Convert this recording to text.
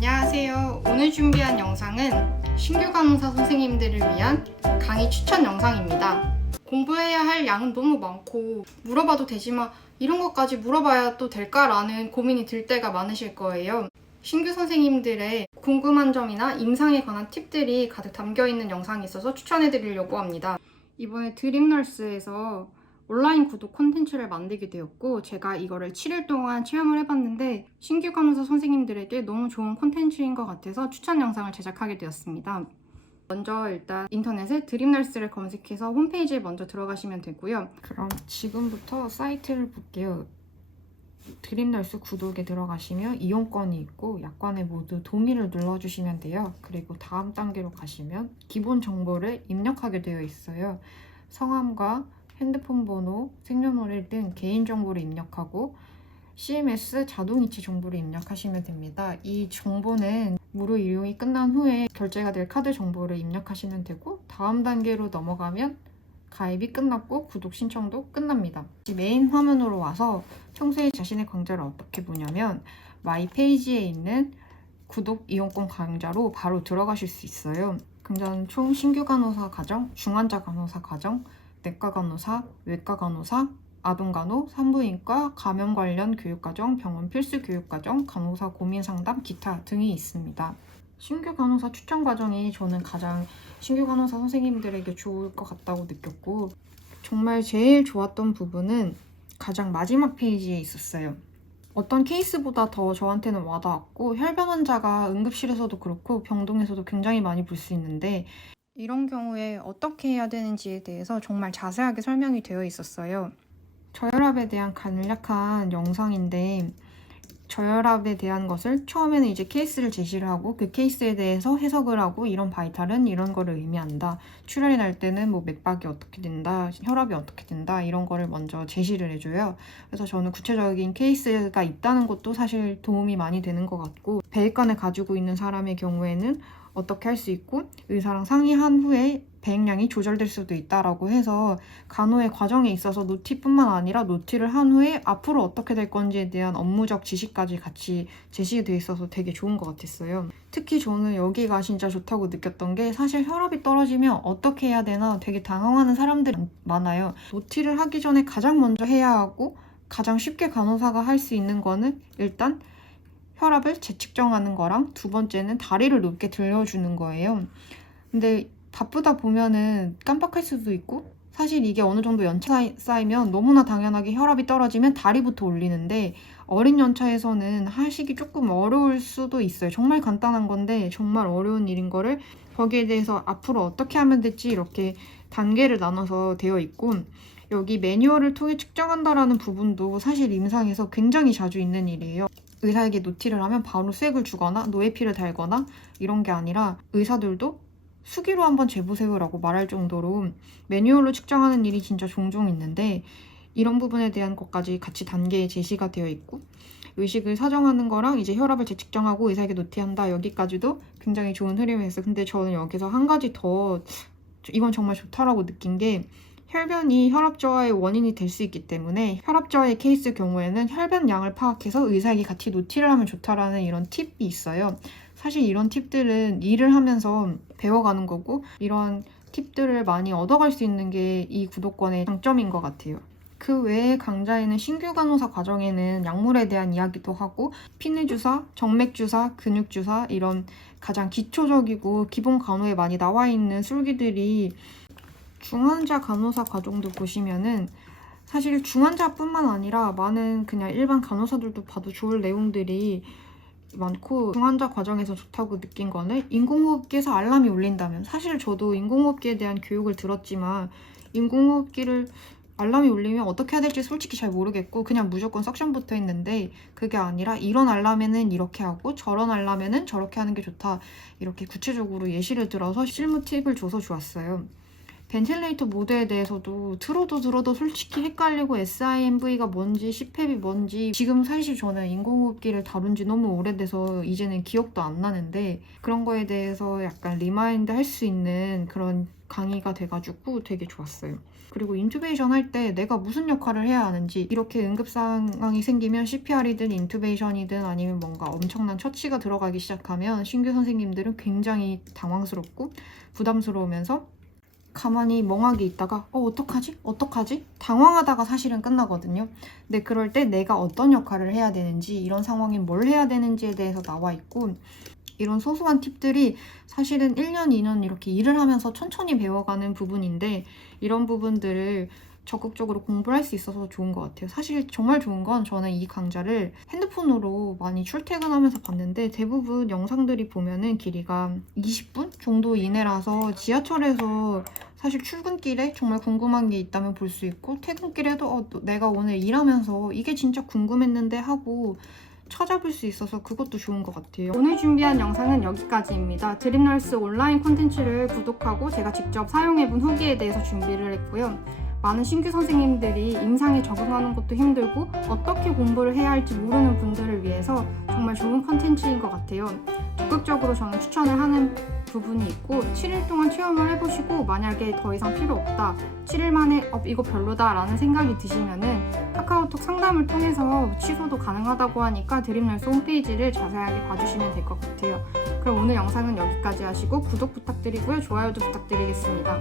안녕하세요. 오늘 준비한 영상은 신규 간호사 선생님들을 위한 강의 추천 영상입니다. 공부해야 할 양은 너무 많고 물어봐도 되지만 이런 것까지 물어봐야 또 될까라는 고민이 들 때가 많으실 거예요. 신규 선생님들의 궁금한 점이나 임상에 관한 팁들이 가득 담겨있는 영상이 있어서 추천해드리려고 합니다. 이번에 드림널스에서 온라인 구독 콘텐츠를 만들게 되었고 제가 이거를 7일 동안 체험을 해봤는데 신규 간호사 선생님들에게 너무 좋은 콘텐츠인 것 같아서 추천 영상을 제작하게 되었습니다. 먼저 일단 인터넷에 드림널스를 검색해서 홈페이지에 먼저 들어가시면 되고요. 그럼 지금부터 사이트를 볼게요. 드림널스 구독에 들어가시면 이용권이 있고 약관에 모두 동의를 눌러주시면 돼요. 그리고 다음 단계로 가시면 기본 정보를 입력하게 되어 있어요. 성함과 핸드폰 번호, 생년월일 등 개인정보를 입력하고 CMS 자동이체 정보를 입력하시면 됩니다. 이 정보는 무료 이용이 끝난 후에 결제가 될 카드 정보를 입력하시면 되고 다음 단계로 넘어가면 가입이 끝났고 구독 신청도 끝납니다. 메인 화면으로 와서 평소에 자신의 강좌를 어떻게 보냐면 마이 페이지에 있는 구독 이용권 강좌로 바로 들어가실 수 있어요. 강좌는 총 신규 간호사 과정, 중환자 간호사 과정, 내과 간호사, 외과 간호사, 아동간호, 산부인과, 감염 관련 교육과정, 병원 필수 교육과정, 간호사 고민 상담, 기타 등이 있습니다. 신규 간호사 추천 과정이 저는 가장 신규 간호사 선생님들에게 좋을 것 같다고 느꼈고 정말 제일 좋았던 부분은 가장 마지막 페이지에 있었어요. 어떤 케이스보다 더 저한테는 와닿았고 혈변 환자가 응급실에서도 그렇고 병동에서도 굉장히 많이 볼 수 있는데 이런 경우에 어떻게 해야 되는지에 대해서 정말 자세하게 설명이 되어 있었어요. 저혈압에 대한 간략한 영상인데 저혈압에 대한 것을 처음에는 이제 케이스를 제시를 하고 그 케이스에 대해서 해석을 하고 이런 바이탈은 이런 거를 의미한다. 출혈이 날 때는 뭐 맥박이 어떻게 된다, 혈압이 어떻게 된다 이런 거를 먼저 제시를 해줘요. 그래서 저는 구체적인 케이스가 있다는 것도 사실 도움이 많이 되는 것 같고 배액관을 가지고 있는 사람의 경우에는 어떻게 할 수 있고 의사랑 상의한 후에 배액량이 조절될 수도 있다라고 해서 간호의 과정에 있어서 노티뿐만 아니라 노티를 한 후에 앞으로 어떻게 될 건지에 대한 업무적 지시까지 같이 제시되어 있어서 되게 좋은 것 같았어요. 특히 저는 여기가 진짜 좋다고 느꼈던 게 사실 혈압이 떨어지면 어떻게 해야 되나 되게 당황하는 사람들이 많아요. 노티를 하기 전에 가장 먼저 해야 하고 가장 쉽게 간호사가 할 수 있는 거는 일단 혈압을 재측정하는 거랑 두 번째는 다리를 높게 들려주는 거예요. 근데 바쁘다 보면은 깜빡할 수도 있고 사실 이게 어느 정도 연차 쌓이면 너무나 당연하게 혈압이 떨어지면 다리부터 올리는데 어린 연차에서는 하시기 조금 어려울 수도 있어요. 정말 간단한 건데 정말 어려운 일인 거를 거기에 대해서 앞으로 어떻게 하면 될지 이렇게 단계를 나눠서 되어 있고 여기 매뉴얼을 통해 측정한다라는 부분도 사실 임상에서 굉장히 자주 있는 일이에요. 의사에게 노티를 하면 바로 수액을 주거나 노에피를 달거나 이런 게 아니라 의사들도 수기로 한번 재보세요라고 말할 정도로 매뉴얼로 측정하는 일이 진짜 종종 있는데 이런 부분에 대한 것까지 같이 단계에 제시가 되어 있고 의식을 사정하는 거랑 이제 혈압을 재측정하고 의사에게 노티한다 여기까지도 굉장히 좋은 흐름이었어요. 근데 저는 여기서 한 가지 더 이건 정말 좋다라고 느낀 게 혈변이 혈압 저하의 원인이 될 수 있기 때문에 혈압 저하의 케이스 경우에는 혈변 양을 파악해서 의사에게 같이 노티를 하면 좋다라는 이런 팁이 있어요. 사실 이런 팁들은 일을 하면서 배워가는 거고 이런 팁들을 많이 얻어갈 수 있는 게 이 구독권의 장점인 것 같아요. 그 외에 강좌에는 신규 간호사 과정에는 약물에 대한 이야기도 하고 피내주사, 정맥주사, 근육주사 이런 가장 기초적이고 기본 간호에 많이 나와 있는 술기들이 중환자 간호사 과정도 보시면은 사실 중환자뿐만 아니라 많은 그냥 일반 간호사들도 봐도 좋을 내용들이 많고 중환자 과정에서 좋다고 느낀 거는 인공호흡기에서 알람이 울린다면 사실 저도 인공호흡기에 대한 교육을 들었지만 인공호흡기를 알람이 울리면 어떻게 해야 될지 솔직히 잘 모르겠고 그냥 무조건 석션부터 했는데 그게 아니라 이런 알람에는 이렇게 하고 저런 알람에는 저렇게 하는 게 좋다 이렇게 구체적으로 예시를 들어서 실무 팁을 줘서 좋았어요. 벤틸레이터 모드에 대해서도 들어도 솔직히 헷갈리고 SIMV가 뭔지 CPAP이 뭔지 지금 사실 저는 인공호흡기를 다룬 지 너무 오래돼서 이제는 기억도 안 나는데 그런 거에 대해서 약간 리마인드 할 수 있는 그런 강의가 돼가지고 되게 좋았어요. 그리고 인투베이션 할 때 내가 무슨 역할을 해야 하는지 이렇게 응급 상황이 생기면 CPR이든 인투베이션이든 아니면 뭔가 엄청난 처치가 들어가기 시작하면 신규 선생님들은 굉장히 당황스럽고 부담스러우면서 가만히 멍하게 있다가 어떡하지? 당황하다가 사실은 끝나거든요. 근데 그럴 때 내가 어떤 역할을 해야 되는지 이런 상황에 뭘 해야 되는지에 대해서 나와 있고 이런 소소한 팁들이 사실은 1년, 2년 이렇게 일을 하면서 천천히 배워가는 부분인데 이런 부분들을 적극적으로 공부를 할 수 있어서 좋은 것 같아요. 사실 정말 좋은 건 저는 이 강좌를 핸드폰으로 많이 출퇴근하면서 봤는데 대부분 영상들이 보면은 길이가 20분 정도 이내라서 지하철에서 사실 출근길에 정말 궁금한 게 있다면 볼 수 있고 퇴근길에도 내가 오늘 일하면서 이게 진짜 궁금했는데 하고 찾아볼 수 있어서 그것도 좋은 것 같아요. 오늘 준비한 영상은 여기까지입니다. 드림널스 온라인 콘텐츠를 구독하고 제가 직접 사용해본 후기에 대해서 준비를 했고요. 많은 신규 선생님들이 임상에 적응하는 것도 힘들고 어떻게 공부를 해야 할지 모르는 분들을 위해서 정말 좋은 콘텐츠인 것 같아요. 적극적으로 저는 추천을 하는 부분이 있고 7일 동안 체험을 해보시고 만약에 더 이상 필요 없다, 7일 만에 이거 별로다 라는 생각이 드시면은 카카오톡 상담을 통해서 취소도 가능하다고 하니까 드림널스 홈페이지를 자세하게 봐주시면 될 것 같아요. 그럼 오늘 영상은 여기까지 하시고 구독 부탁드리고요. 좋아요도 부탁드리겠습니다.